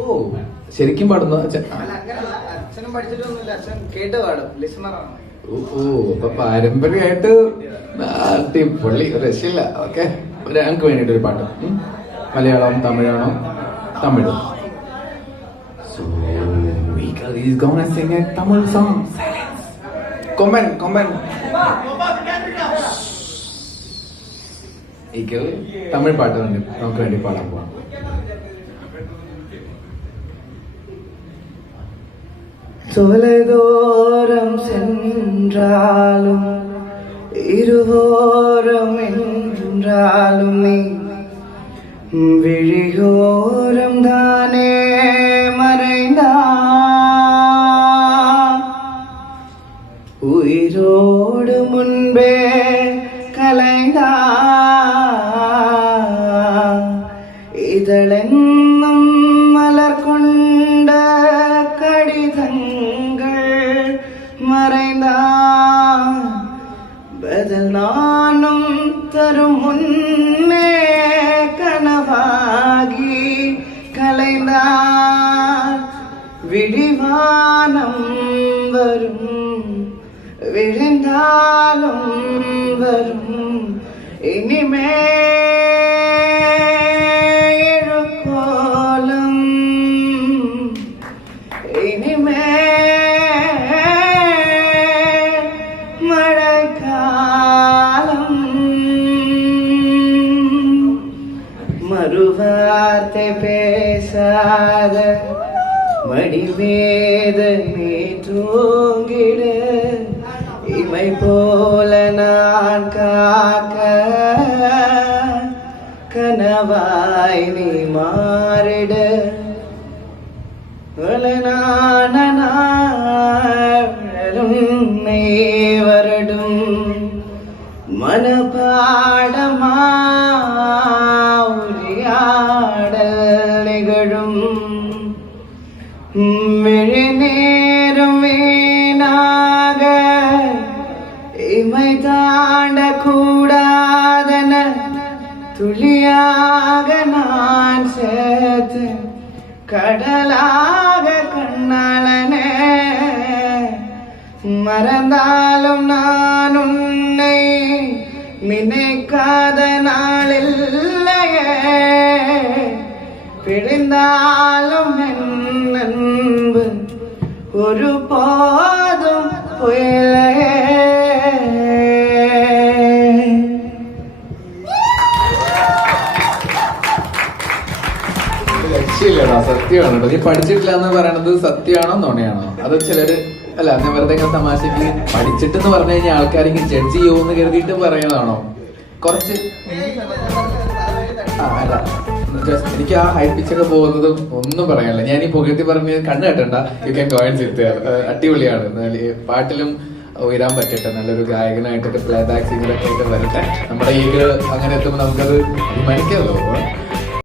ഓ ശരിക്കും പാടുന്നു അച്ഛനും പഠിച്ചിട്ടൊന്നുമില്ല, അച്ഛൻ കേട്ട് പാടും, ലിസണറാണ്. ഓ അപ്പൊ പാരമ്പര്യമായിട്ട് അടിപൊളി, രക്ഷയില്ല. ഓക്കെ, ഞങ്ങൾക്ക് വേണ്ടിട്ട് ഒരു പാട്ട്. മലയാളം തമിഴാണോ? Tamil. So he's gonna sing a Tamil song. Silence. Comment. Tamil പാട്ട് നമുക്ക് വേണ്ടി പാടാൻ പോവാം. தொலைதோரம் சென்றாலும் இருவோரம் என்றாலும் நீ விழியோரம் தானே மறைந்தா, உயிரோடு முன்பே கலைந்தா, இதழென்னும் மலர் கொண்ட கடிதங்கள் மறைந்தா, பதில் நானும் தரும் முன்னே கனவாகி கலைந்தா, விழிவானம் வரும் விழுந்தாலும் வரும் இனிமே எழுக்கோலம், இனிமே மழைக்காலம், மறுவார்த்தை பேசாத மடிமேத நீ தூங்கிட, இமை போல நான் காக்க கனவாய் நீ மாறிட, உன்னை வருடும் மனப்பாடமா உரையாடல் நிகழும், விழி நேரும் வீணாக இமை தாண்ட கூடாதன துளியாக நான் சேர்த்து கடலாக கண்ணாளனே, மறந்தாலும் நான் உன்னை நினைக்காத நாளில்லையே, பிடிந்தாலும் என் அன்பு ஒரு போதும் புயலையே. രക്ഷയില്ലടാ, സത്യമാണ് കേട്ടോ. നീ പഠിച്ചിട്ടില്ല എന്ന് പറയണത് സത്യമാണോ നുണയാണോ? അത് ചിലര് അല്ല, ഞാൻ വെറുതെ തമാശക്ക് പഠിച്ചിട്ടെന്ന് പറഞ്ഞു കഴിഞ്ഞാൽ ആൾക്കാരെങ്കിലും ജഡ്ജ് ചെയ്യുമെന്ന് കരുതിയിട്ട് പറയുന്നതാണോ? കുറച്ച് അല്ല, എനിക്ക് ആ ഹൈ പിച്ചൊക്കെ പോകുന്നതും ഒന്നും പറയാനില്ല. ഞാൻ ഈ പുകഴ്ത്തി പറഞ്ഞ് കണ്ണ് കെട്ടണ്ട, you can go and sit. അടിപൊളിയാണ്. പാട്ടിലും ഉയരാൻ പറ്റട്ടെ, നല്ലൊരു ഗായകനായിട്ടൊക്കെ പ്ലേ ബാക്ക് സിംഗറൊക്കെ ആയിട്ട് വരട്ടെ. നമ്മുടെ ഈഗിള് അങ്ങനെ എത്തുമ്പോൾ നമുക്കത് അഭിമാനിക്കാമല്ലോ.